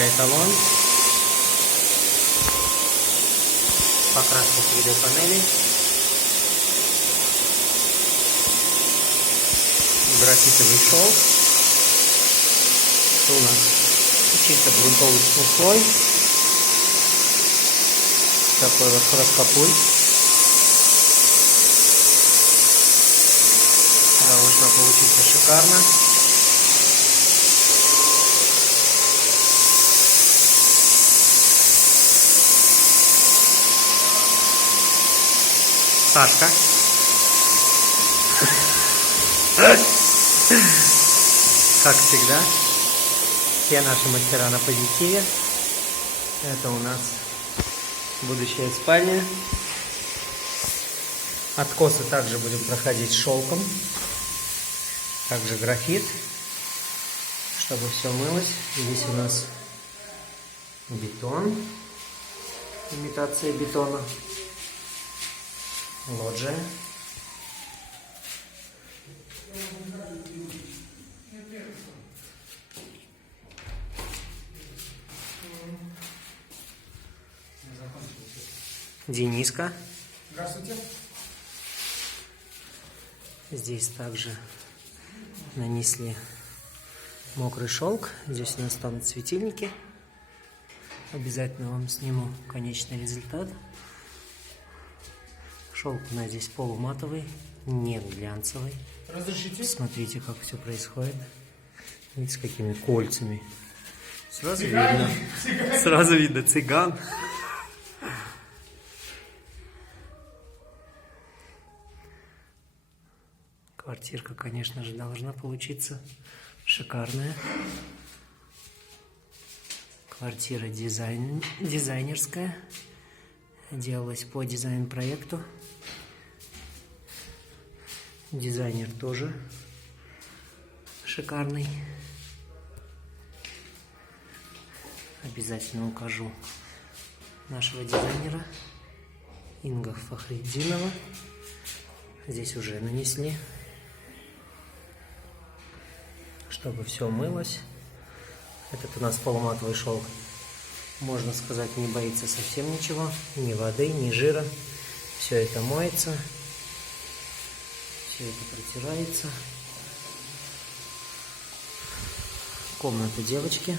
Эталон. Покраска 3D панели. Графитовый шелк. Что у нас? Чисто грунтовочный слой. Такой вот краскопульт. Должно получиться шикарно. Сашка. Как всегда, все наши мастера на позитиве. Это у нас будущая спальня. Откосы также будем проходить шелком. Также графит, чтобы все мылось. Здесь у нас бетон, имитация бетона, лоджия. Дениска. Здравствуйте. Здесь также нанесли мокрый шелк. Здесь у нас станут светильники. Обязательно вам сниму конечный результат. Шелк у нас здесь полуматовый, не глянцевый. Разрешите? Смотрите, как все происходит. Видите, с какими кольцами. Сразу Цыгане. видно. Сразу видно цыган. Квартирка, конечно же, должна получиться шикарная. Квартира дизайнерская. Делалась по дизайн-проекту. Дизайнер тоже шикарный. Обязательно укажу нашего дизайнера Инга Фахриддинова. Здесь уже нанесли, чтобы все мылось. Этот у нас полуматовый шелк, можно сказать, не боится совсем ничего, ни воды, ни жира. Все это моется, все это протирается. Комната девочки.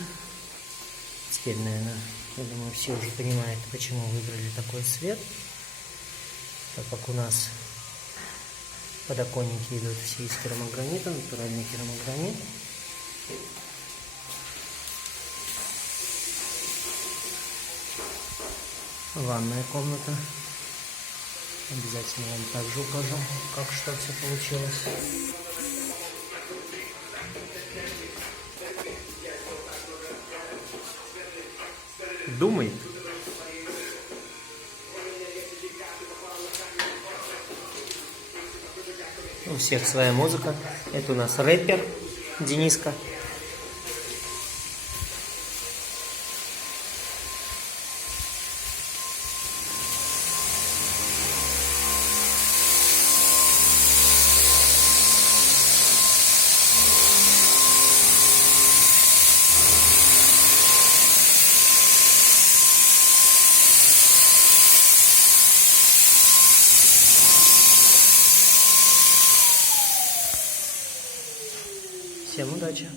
Теперь, наверное, я думаю, все уже понимают, почему выбрали такой цвет, так как у нас подоконники идут все из керамогранита, натуральный керамогранит. Ванная комната. Обязательно вам также укажу, как что все получилось. Думай. У всех своя музыка. Это у нас рэпер Дениска. Всем удачи!